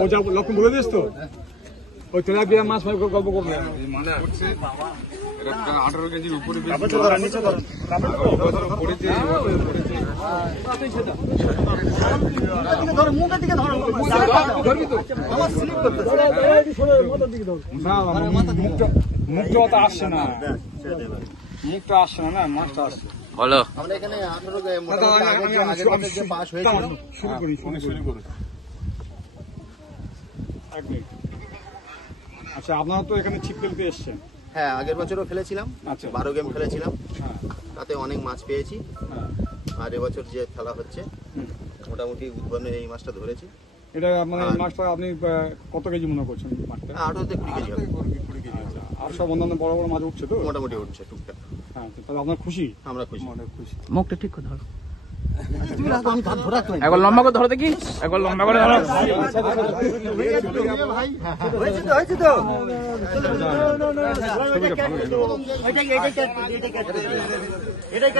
ও যা লক্ষণ বলে দিস তো ওই তেলাপিয়া মাছ ভাই গল্প করবে 18 কেজির উপরে মুখটা আসছে না মুখটা আসছে না মাছটা আসছে বলো আমরা এখানে 18 পাস হয়েছিল শুরু করি আচ্ছা আপনারা তো এখানে ছিপ ফেলতে এসছেন হ্যাঁ আগের বছরও খেলেছিলাম। আচ্ছা 12 গেম খেলেছিলাম, হ্যাঁ তাতে অনেক মাছ পেয়েছি। হ্যাঁ আর এবছর যে খেলা হচ্ছে মোটামুটি উদ্বোধনে এই মাছটা ধরেছি। এটা মানে এই মাছটা আপনি কত কেজি মনে করছেন মাছটা? 18 থেকে 20 কেজি হবে। আচ্ছা আর সব অন্যান্য বড় বড় মাছ উঠছে তো মোটামুটি উঠছে টুকটাক। হ্যাঁ তাহলে আপনার খুশি? আমরা খুশি। খুশি। মুখটা ঠিক করে ধরো একবার লম্বা করে ধরো দেখি একবার লম্বা করে ধরো এটাই